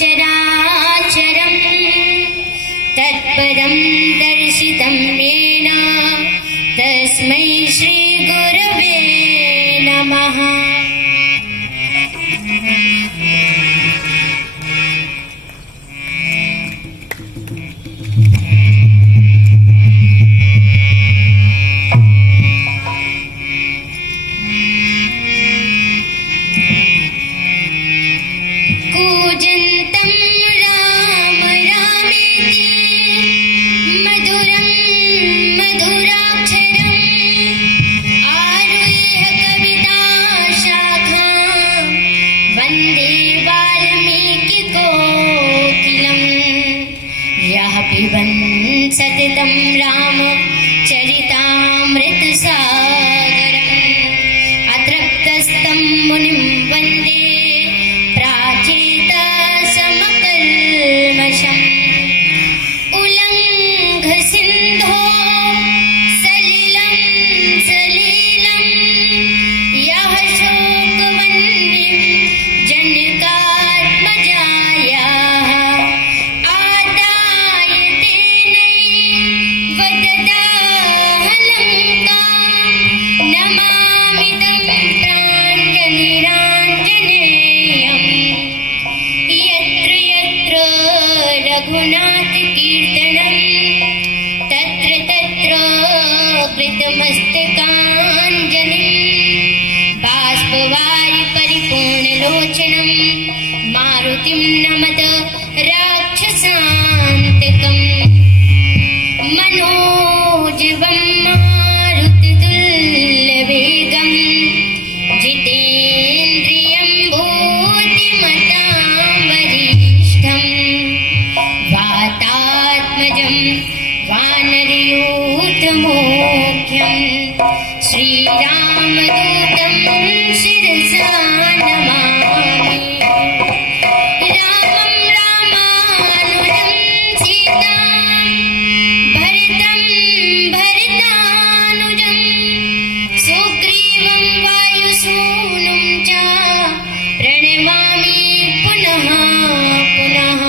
चराचरं तत्पदं दर्शितं येन तस्मै श्रीगुरवे नमः। कूजन्तं राम रामेति मधुरं मधुराक्षरम् आरुह्य कविताशाखां वन्दे वाल्मीकिकोकिलं। यः पिबन् सततं रामचरितामृतसागरम् अतृप्तस्तं मुनिं वन्दे समकल्मषम्। उल्लङ्घ सिन्धो सलिलं सलीलं यः शोकवह्निं जनकात्मजायाः आदाय तेनैवददाहलङ्कां नमामि तं प्राञ्जलिराञ्जनेयम्। यत्र यत्र रघुनाथ कीर्तनं तत्र तत्र कृतमस्तकाञ्जलिं। बाष्पवारि परिपूर्णलोचनं मारुतिं नमत राक्षसान्तकम्। मनोजवं मारुततुल्यवेगं जितेन्द्रियं बुद्धिमतां वरिष्ठं। वातात्मजं वानरयूथमुख्यं श्रीरामदूतं शिरसा नमामि। रामं रामानुजं सीतां भरतं भरतानुजं सुग्रीवं वायुसूनुं च प्रणमामि पुनः पुनः।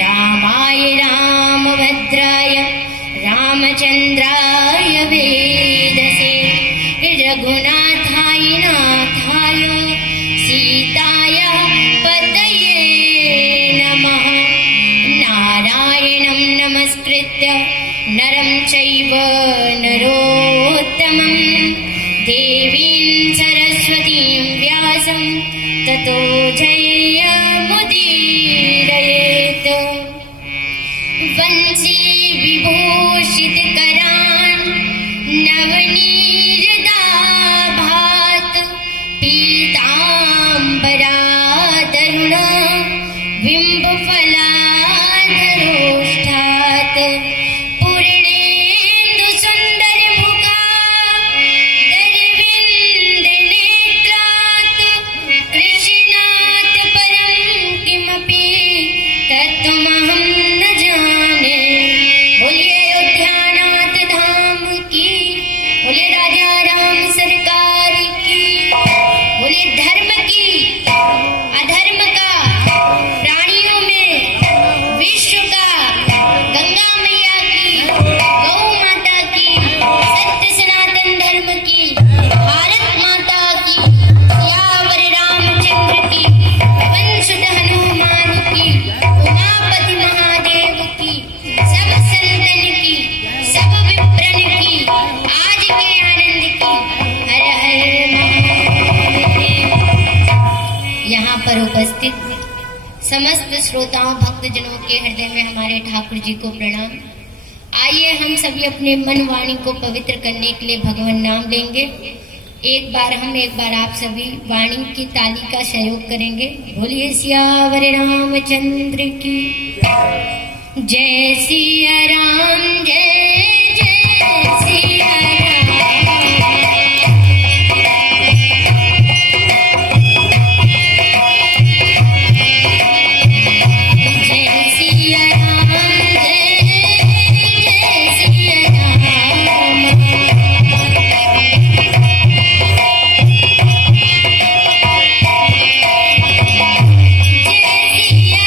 रामाय रामभद्राय रामचन्द्राय वेदसे रघुनाथाय नाथाय सीताय पतये नमः। नारायणं नमस्कृत्य नरं चैव नरोत्तमं देवीं सरस्वतीं व्यासं ततो जयमुदीरयेत्। वंशी विभूषितकरान् नवनीरदाभात् पीताम्बरादरुण बिम्बफलाधरोष्ठात्। पूर्णेन्दुसुन्दरमुखा दरविन्दनेत्रात् कृष्णात् परं किमपि तत्त्वमहं न जाने। बोलिए अयोध्यानाथ धाम की, बोलिए राजा राम सरकार की, बोलिए धर्म की अधर्म का प्राणियों में विश्व का गंगा मैया की गौ माता की सत्य सनातन धर्म की भारत माता की सियावर रामचंद्र की पवन सुत हनुमान की उमापति महादेव की सब संतन की सब विप्रन की आज के आनंद की। हर हर महादेव। यहाँ पर उपस्थित समस्त श्रोताओं भक्तजनों के हृदय में हमारे ठाकुर जी को प्रणाम। आइए हम सभी अपने मन वाणी को पवित्र करने के लिए भगवान नाम लेंगे। एक बार आप सभी वाणी की ताली का सहयोग करेंगे। बोलिए सियावर रामचंद्र की जय। सिया राम जय जय सिया राम। जय सिया राम जय जय सिया राम। जय सिया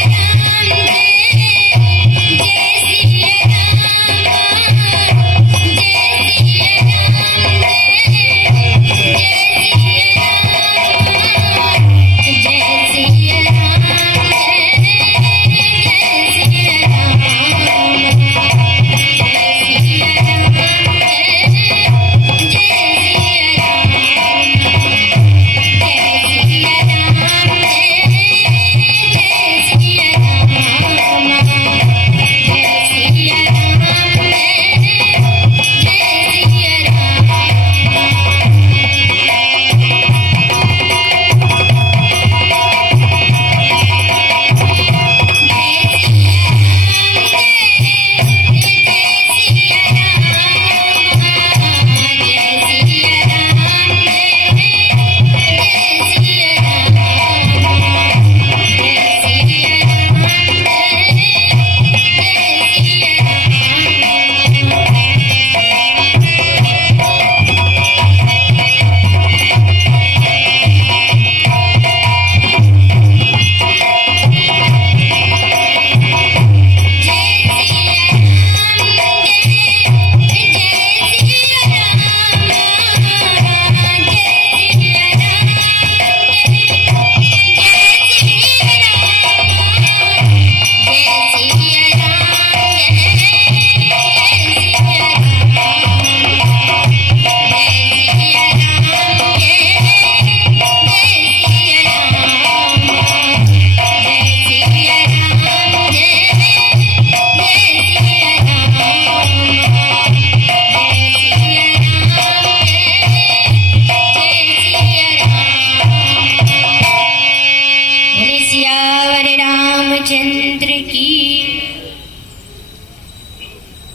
रामचंद्र की।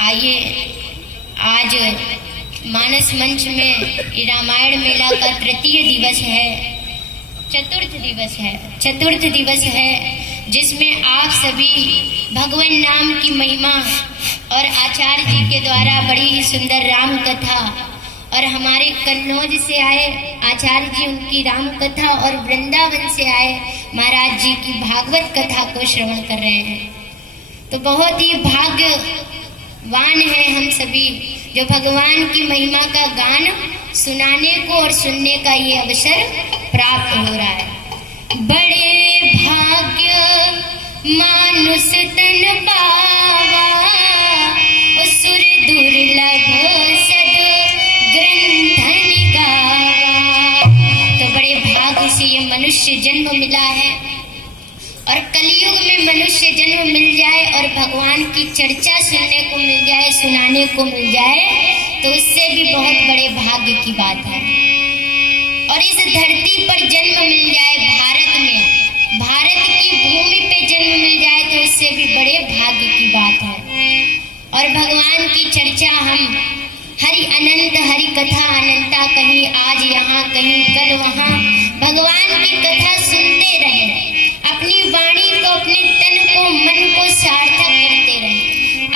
आइए, आज मानस मंच में रामायण मेला का तृतीय दिवस है, चतुर्थ दिवस है, जिसमें आप सभी भगवान नाम की महिमा और आचार्य जी के द्वारा बड़ी ही सुंदर राम कथा और हमारे कन्नौज से आए आचार्य जी उनकी राम कथा और वृंदावन से आए महाराज जी की भागवत कथा को श्रवण कर रहे हैं। तो बहुत ही भाग्यवान है हम सभी जो भगवान की महिमा का गान सुनाने को और सुनने का ये अवसर प्राप्त हो रहा है। बड़े भाग्य मानुष तन पावा, असुर दुर्लभ सद ग्रंथन गावा। तो बड़े भाग्य से ये मनुष्य जन्म मिला है और कलयुग में मनुष्य जन्म मिल जाए और भगवान की चर्चा सुनने को मिल जाए, सुनाने को मिल जाए, तो उससे भी बहुत बड़े भाग्य की बात है। और इस धरती पर जन्म मिल जाए, भारत की भूमि पे जन्म मिल जाए, तो उससे भी बड़े भाग्य की बात है। और भगवान की चर्चा हम हरि अनंत, हरि कथा अनंता, कहीं आज यहाँ कहीं कल वहाँ भगवान की कथा सुनते रहे, अपनी वाणी को, अपने तन को, मन को सार्थक करते रहे,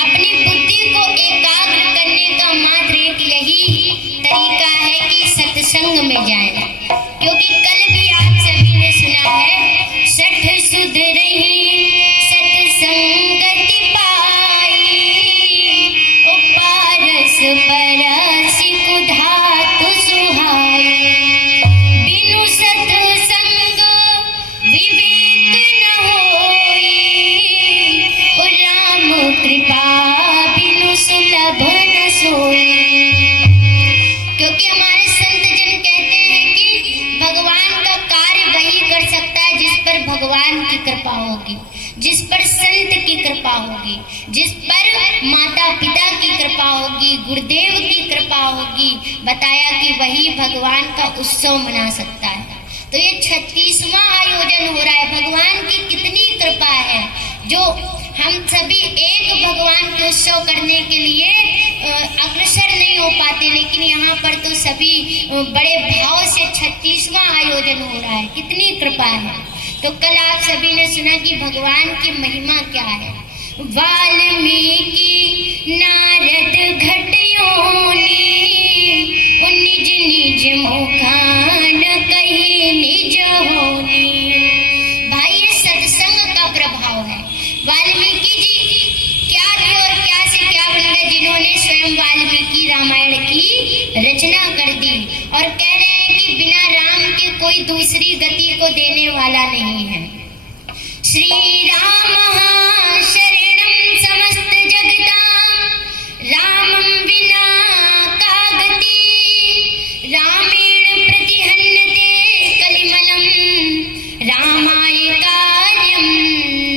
अपनी बुद्धि को एकाग्र करने का मात्र एक यही तरीका है कि सत्संग में जाएं। क्योंकि कल भी आप सभी ने सुना है, सठ सुध रही सत्संगति पाई, ओ पारस परसि कुधातु सुहाई। बिनु सत्संग विवेक न होई, ओ राम कृपा बिनु सुलभ न सोई। क्योंकि हमारे संत जन कहते हैं कि भगवान का कार्य वही कर सकता है जिस पर भगवान की कृपा होगी, जिस पर संत की कृपा होगी, जिस पर माता पिता की कृपा होगी, गुरुदेव की कृपा होगी। बताया कि वही भगवान का उत्सव मना सकता है। तो ये 36वां आयोजन हो रहा है। भगवान की कितनी कृपा है जो हम सभी एक भगवान के उत्सव करने के लिए अग्रसर नहीं हो पाते, लेकिन यहाँ पर तो सभी बड़े भाव से 36वां आयोजन हो रहा है। कितनी कृपा है। तो कल आप सभी ने सुना कि भगवान की महिमा क्या है। वाल्मीकि नारद घट योनि, निज निज मुखान कही निज होनी। भाई ये सत्संग का प्रभाव है। वाल्मीकि जी क्या थे और क्या से क्या बन गए, जिन्होंने स्वयं वाल्मीकि रामायण की रचना कर दी और कह रहे हैं कि बिना राम के कोई दूसरी गति को देने वाला नहीं है। श्री राम शरणम समस्त जगतां, रामं विना का गति, रामेण प्रतिहन्यते कलिमलं, रामाय कार्यं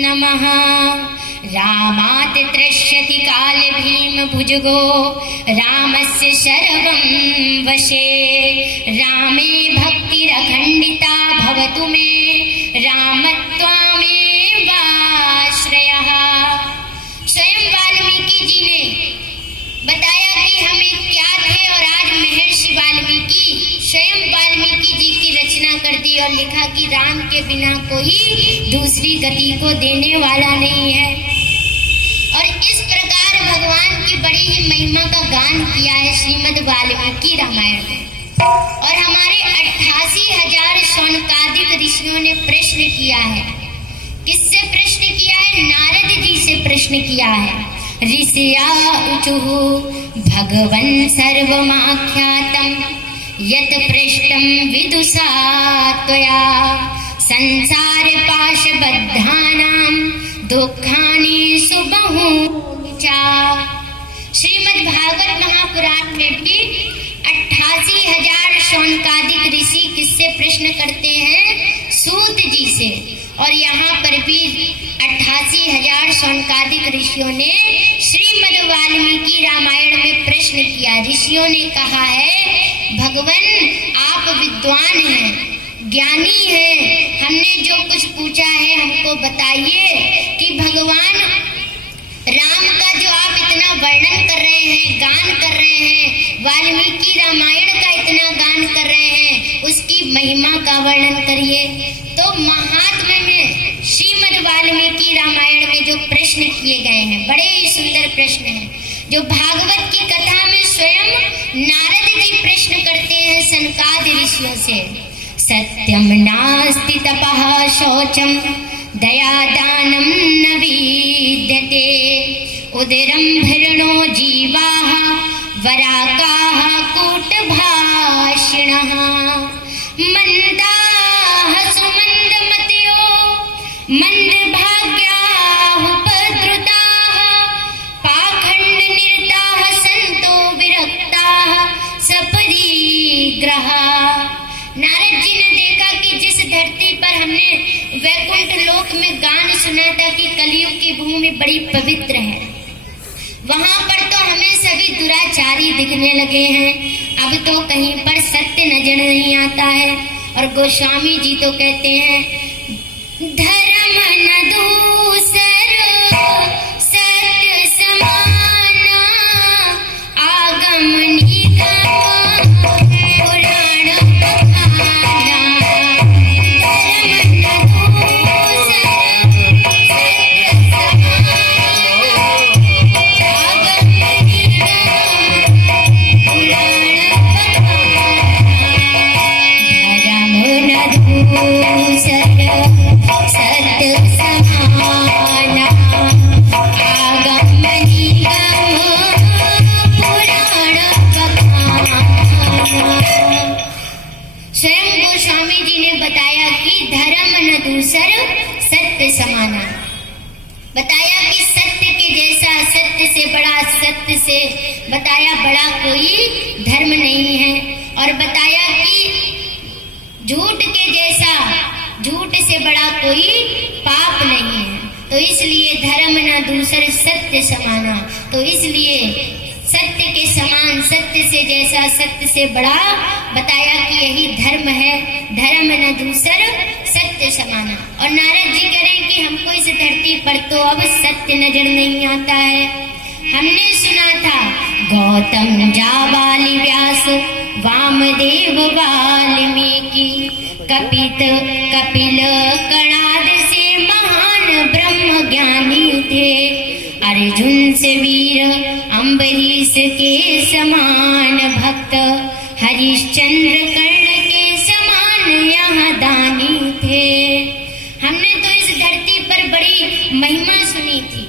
नमः। रामात् त्रश्यति काल भीम भुजगो, रामस्य सर्वं वशे, रामे भक्तिरखण्डिता भवतु मे, रामत्वामेवाश्रयः। स्वयं वाल्मीकि जी ने बताया कि हम एक क्या थे और आज महर्षि वाल्मीकि स्वयं वाल्मीकि जी की रचना कर दी और लिखा कि राम के बिना कोई दूसरी गति को देने वाला नहीं है। और इस प्रकार भगवान की बड़ी ही महिमा का गान किया है श्रीमद् वाल्मीकि रामायण में। और हमारे 88,000 शौनकादिक ऋषियों ने प्रश्न किया है। किससे प्रश्न किया है? नारद जी से प्रश्न किया है। ऋषया ऊचुः भगवन् सर्वमाख्यातं, यत् पृष्टं विदुषा त्वया, संसार पाशबद्धानां दुःखानि सुबहूनि च। श्रीमद् भागवत महापुराण में भी 88,000 शौनकादिक ऋषि किससे प्रश्न करते हैं? सूत जी से। और यहाँ पर भी 88,000 शौनकादिक ऋषियों ने श्रीमद् वाल्मीकि रामायण में प्रश्न किया। ऋषियों ने कहा है, भगवान आप विद्वान हैं, ज्ञानी हैं, हमने जो कुछ पूछा है हमको बताइए भगवान राम का जो आप इतना वर्णन कर रहे हैं, गान कर रहे हैं, वाल्मीकि रामायण का इतना गान कर रहे हैं, उसकी महिमा का वर्णन करिए। तो महात्म्य में श्रीमद् वाल्मीकि रामायण में जो प्रश्न किए गए हैं, बड़े ही सुंदर प्रश्न हैं, जो भागवत की कथा में स्वयं नारद जी प्रश्न करते हैं सनकादि ऋषियों से। सत्यम नास्ति तपः शौचम दया दानम न विद्यते उदरम भरणो जीवाः वराकाः कूटभाषिणः मंदाः सुमन्दमतयो मंदभाग्याः उपद्रुताः पाखण्डनिरताः सन्तो विरक्ताः सपरिग्रहाः। नारद जी ने देखा कि जिस धरती पर हमने वैकुंठ लोक में गान सुना था कि कलयुग की भूमि बड़ी पवित्र है, वहां पर तो हमें सभी दुराचारी दिखने लगे हैं। अब तो कहीं पर सत्य नजर नहीं आता है। और गोस्वामी जी तो कहते हैं धर्म न दूसर सत्य समाना आगम निगम पुराण बखाना। धर्म न दूसर सत्य समाना आगम निगम पुराण स्वयं गोस्वामी जी ने बताया कि धर्म न दूसर सत्य समाना। बताया कि सत्य के जैसा, सत्य से बड़ा, सत्य से बताया बड़ा कोई धर्म नहीं है। और बताया कि झूठ के जैसा, झूठ से बड़ा कोई पाप नहीं है। तो इसलिए धर्म न दूसर सत्य समाना, तो इसलिए सत्य के समान, सत्य से जैसा, सत्य से बड़ा बताया कि यही धर्म है। धर्म न दूसर सत्य समाना। और नारद जी कह रहे हैं कि हमको इस धरती पर तो अब सत्य नजर नहीं आता है। हमने सुना था गौतम जाबाली व्यास वामदेव वाल्मीकि कपिल कणाद से महान ब्रह्म ज्ञानी थे। अर्जुन से वीर अम्बरीश के समान भक्त, हरिश्चंद्र कर्ण के समान यहाँ दानी थे। हमने तो इस धरती पर बड़ी महिमा सुनी थी,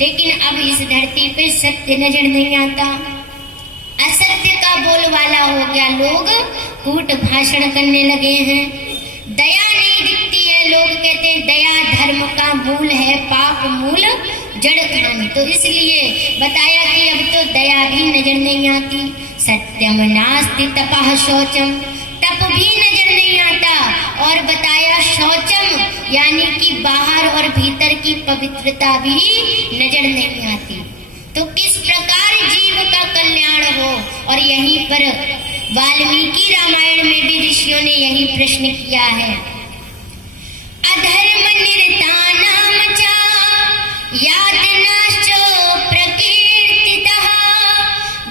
लेकिन अब इस धरती पे सत्य नजर नहीं आता। असत्य का बोलवाला हो गया, लोग कूट भाषण करने लगे हैं। दया नहीं दिखती है। लोग कहते हैं दया धर्म का मूल है, पाप मूल जड़ खानी। तो इसलिए बताया कि अब तो दया भी नजर नहीं आती। सत्यम नास्ति तपः शौचम, तप भी नजर नहीं आता। और बताया शौचम यानी कि बाहर और भीतर की पवित्रता भी नजर नहीं आती। तो किस प्रकार जीव का कल्याण हो। और यहीं पर वाल्मीकि रामायण में भी ऋषियों ने यही प्रश्न किया है। अधर्म निरतानाम च यातनाश्च प्रकीर्तितः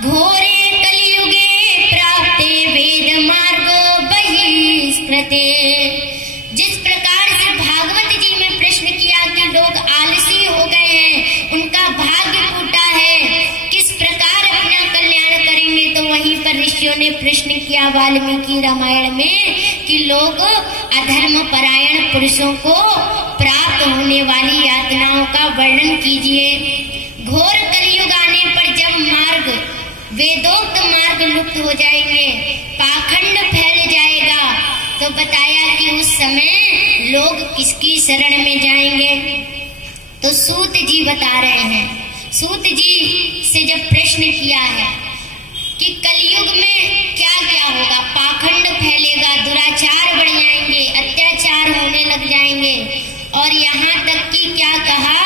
घोरे कलियुगे प्राप्ते वेद मार्गो बहिष्कृते। जिस प्रकार से भागवत जी में प्रश्न किया कि लोग आलसी हो गए हैं, उनका भाग्य फूटा है, किस प्रकार अपना कल्याण करेंगे। तो वहीं पर ऋषियों ने प्रश्न किया वाल्मीकि रामायण में कि लोग अधर्म परायण पुरुषों को प्राप्त होने वाली यातनाओं का वर्णन कीजिए। घोर कलयुग आने पर जब मार्ग, वेदोक्त मार्ग लुप्त हो जाएंगे, पाखंड फैल जाएगा, तो बताया कि उस समय लोग किसकी शरण में जाएंगे। तो सूत जी बता रहे हैं। सूत जी से जब प्रश्न किया है कि कलयुग में क्या क्या होगा, पाखंड फैलेगा, दुराचार बढ़ जाएंगे, अत्याचार होने लग जाएंगे। और यहाँ तक कि क्या कहा,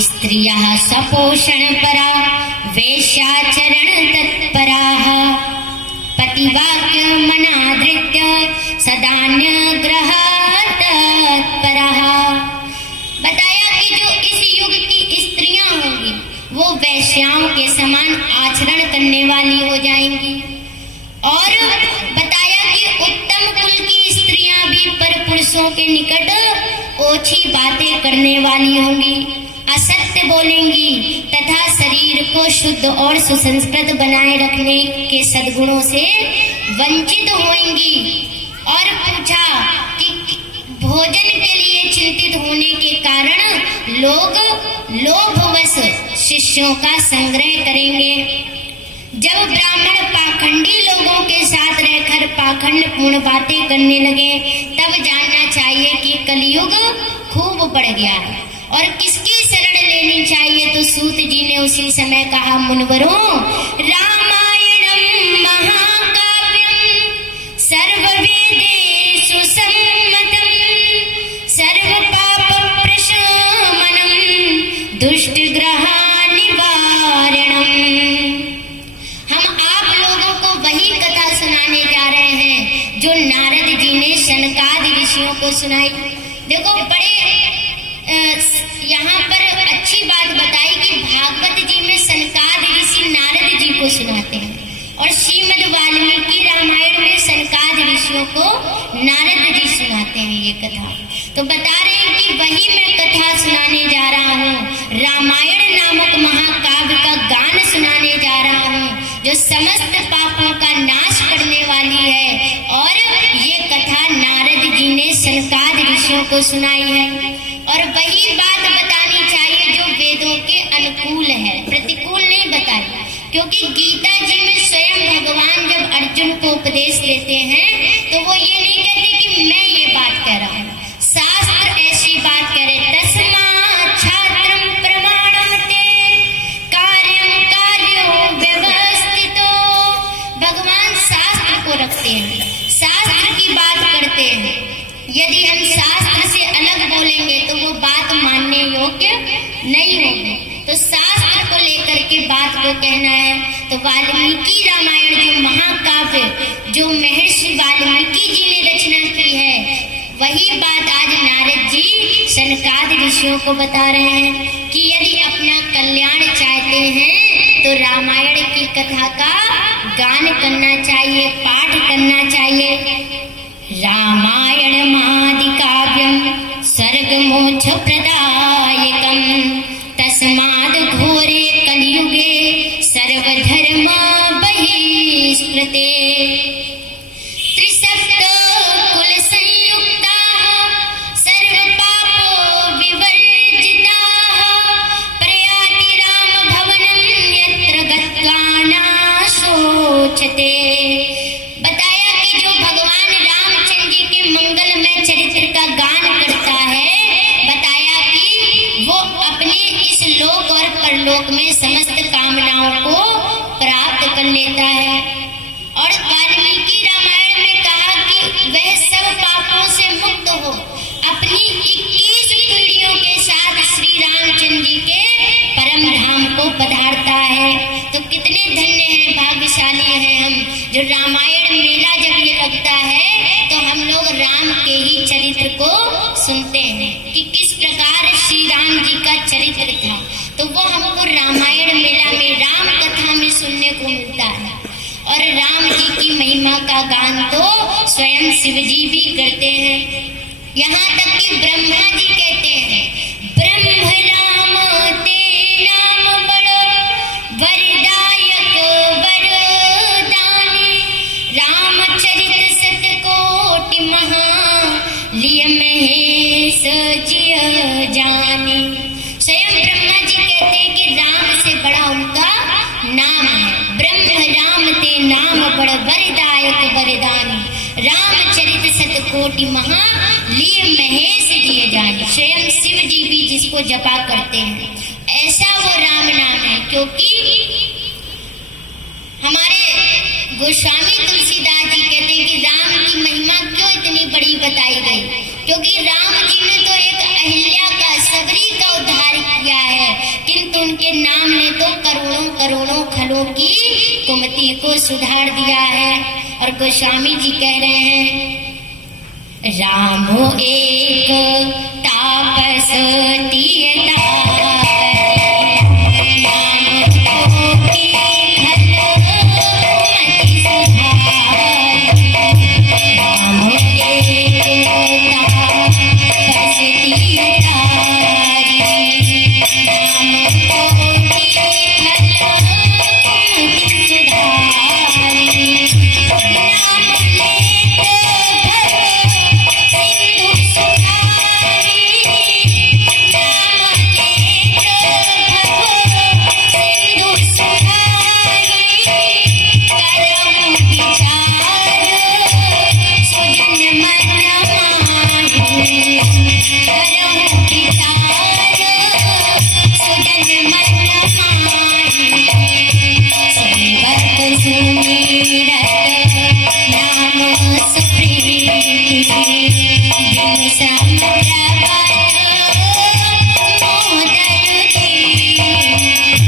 स्त्रियः सपोषण परा वेश्याचरण तत्पराः पतिवाक्य मनाधृत्य सदान्य ग्रह तत्पराः। बताया कि जो इस युग वो वैश्याओं के समान आचरण करने वाली हो जाएंगी। और बताया कि उत्तम कुल की स्त्रियां भी पर पुरुषों के निकट ओछी बातें करने वाली होंगी, असत्य बोलेंगी तथा शरीर को शुद्ध और सुसंस्कृत बनाए रखने के सद्गुणों से वंचित होंगी। और पूछा कि भोजन के लिए चिंतित होने के कारण लोग लोभवश शिष्यों का संग्रह करेंगे। जब ब्राह्मण पाखंडी लोगों के साथ रहकर पाखंड पूर्ण बातें करने लगे तब जानना चाहिए कि कलयुग खूब बढ़ गया है और किसकी शरण लेनी चाहिए। तो सूत जी ने उसी समय कहा, मुनिवरों, रामायणम महाकाव्यम सर्ववेदेषु सम्मतम सर्व पाप प्रशमनम दुष्ट ग्रह निवारणम। हम आप लोगों को वही कथा सुनाने जा रहे हैं जो नारद जी ने सनकादि ऋषियों को सुनाई। देखो, बड़े यहाँ पर अच्छी बात बताई कि भागवत जी में सनकादि ऋषि नारद जी को सुनाते हैं और श्रीमद् वाल्मीकि रामायण में सनकादि ऋषियों को नारद जी सुनाते हैं ये कथा। तो बता रहे हैं कि वही मैं कथा सुनाने जा रहा हूँ, रामायण नामक महाकाव्य का गान सुनाने जा रहा हूँ जो समस्त पापों का नाश करने वाली है। और ये कथा नारद जी ने सनकादि ऋषियों को सुनाई है। और वही बात बतानी चाहिए जो वेदों के अनुकूल है, प्रतिकूल नहीं बताई। क्योंकि गीता जी में स्वयं भगवान जब अर्जुन को उपदेश देते हैं तो वो ये नहीं कहते कि मैं ये बात कह रहा हूँ, शास्त्र ऐसी बात कह रहे, तस्मात् छात्रम प्रमाणमते कार्यं कार्यो व्यवस्थितो। भगवान शास्त्र को रखते हैं, शास्त्र की बात करते हैं। यदि हम शास्त्र से अलग बोलेंगे तो वो बात मानने योग्य नहीं होगी। तो शास्त्र को लेकर के बात को कहना है। तो वाल्मीकि रामायण जो महाकाव्य जो महर्षि वाल्मीकि जी ने रचना की है, वही बात आज नारद जी सनकादि ऋषियों को बता रहे हैं कि यदि अपना कल्याण चाहते हैं तो रामायण की कथा का गान करना चाहिए, पाठ करना चाहिए। रामायणमादिकाव्यं सर्गमोक्ष प्रदायकं तस्माद् घोरे कलियुगे सर्वधर्म बहिष्कृते त्रिसप्त कुल संयुक्ताः सर्वपापो विवर्जिताः प्रयाति राम भवनं यत्र गत्वा न शोचते। बताया कि जो भगवान रामचंद्र जी के मंगलमय चरित्र का गान करता है, बताया कि वो अपने इस लोक और परलोक में समस्त कामनाओं को प्राप्त कर लेता है। और वाल्मीकि रामायण में कहा कि वह सब पापों से मुक्त हो अपनी 21 पीढ़ियों के साथ श्री रामचंद्र जी के परम धाम को पधारता है। तो कितने धन्य हैं, भाग्यशाली हैं हम जो रामायण मेला जब ये लगता है तो हम लोग राम के ही चरित्र को सुनते हैं कि किस प्रकार श्री राम जी का चरित्र था। तो वो हमको रामायण मेला में राम कथा में सुनने को मिलता है। और राम जी की महिमा का गान तो स्वयं शिव जी भी करते हैं। यहाँ तक कि ब्रह्मा जी कहते हैं, ब्रह्म राम ते नाम बड़ो वरदायक वरदानी रामचरित सतकोटि महा लिय महेश जिय जानी। स्वयं ब्रह्मा जी कहते हैं कि राम से बड़ा उनका नाम है। ब्रह्म राम ते नाम बड़ वरदायक वरदानी रामचरित सतकोटि महा लिय महेश जिय जानी। स्वयं शिव जी भी जिसको जपा करते हैं, ऐसा वो राम नाम है। क्योंकि हमारे गोस्वामी तुलसीदास जी कहते हैं कि राम की महिमा क्यों इतनी बड़ी बताई गई, क्योंकि राम जी ने तो एक अहिल्या का, सबरी का उद्धार किया है, किंतु उनके नाम ने तो करोड़ों करोड़ों खलों की कुमति को सुधार दिया है। और गोस्वामी जी कह रहे हैं, रामो एक तापस